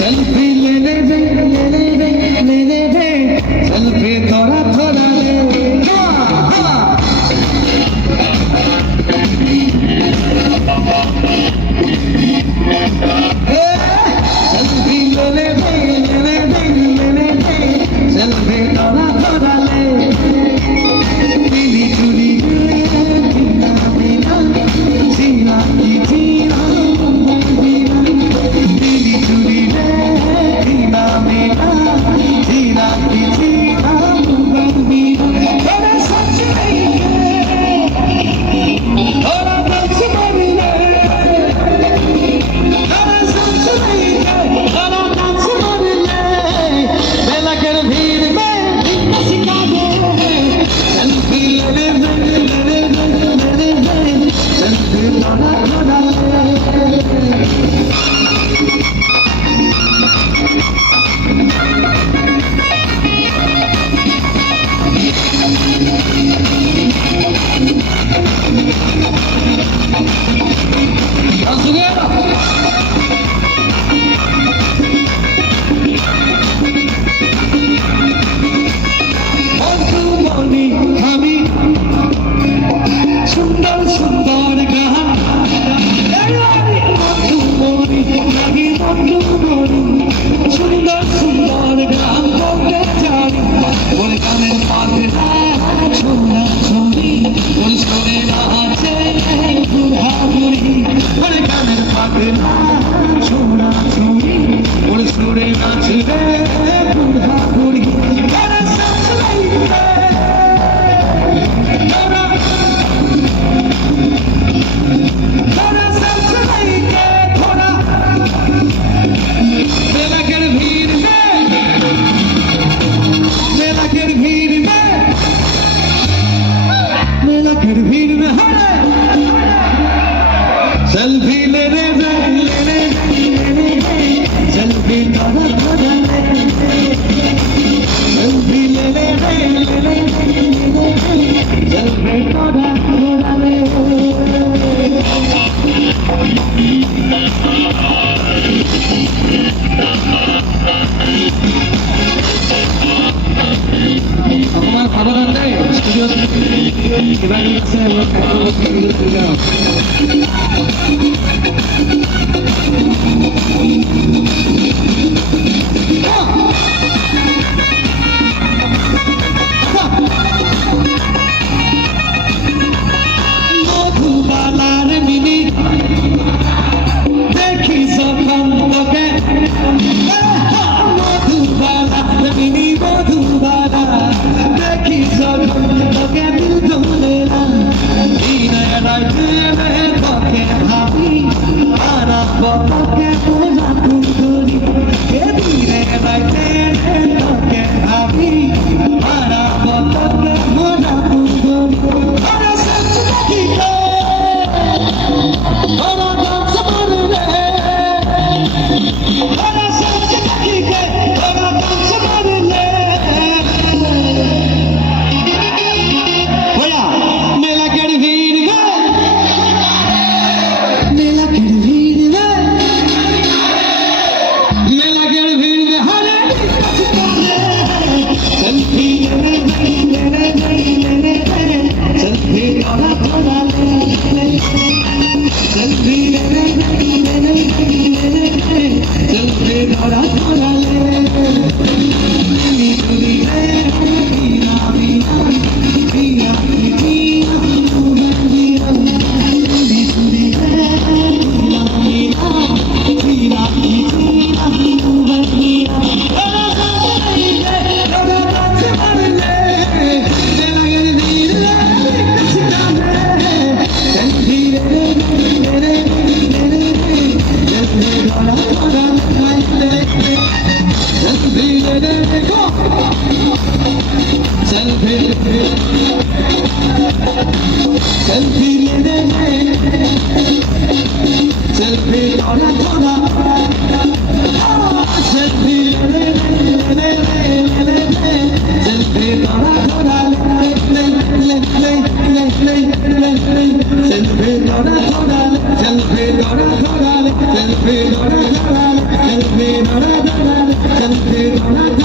Selfie लेने दे selfie थोड़ा थोड़ा ले सेल्फी लेने दे सेल्फी थोड़ा थोड़ा ले पीली चूड़ी जीना बिना जीना की जीना पीली चूड़ी जीना बिना जीना की जीना थोड़ा सच नहीं थोड़ा सच नहीं थोड़ा सच नहीं थोड़ा सच नहीं बेला कर भीड़ में सिखा दे सेल्फी ले सेल्फी थोड़ा थोड़ा ले सुंदर सुंदर गान सुंदर सुंदर गान बोलते जाओ बोल गाने पागला छोड़ा छोड़ी बोल सोने नाचे बुढ़ा बुढ़ी बोल गाने पागला छोड़ा छोड़ी बोल सोने नाचे बुढ़ा बुढ़ी गाना सच नहीं थोड़ा सच नहीं थोड़ा मेरा घर भीड़ में मेरा घर भीड़ में मेरा घर भीड़ में सेल्फी लेने सेल्फी थोड़ा थोड़ा सेल्फी लेने सेल्फी थोड़ा थोड़ा ले Omar Fabrante, estudios que van a hacer los carros que vienen primero. Selfie थोड़ा थोड़ा सेल्फी थोड़ा थोड़ा सेल्फी थोड़ा थोड़ा सेल्फी थोड़ा थोड़ा सेल्फी थोड़ा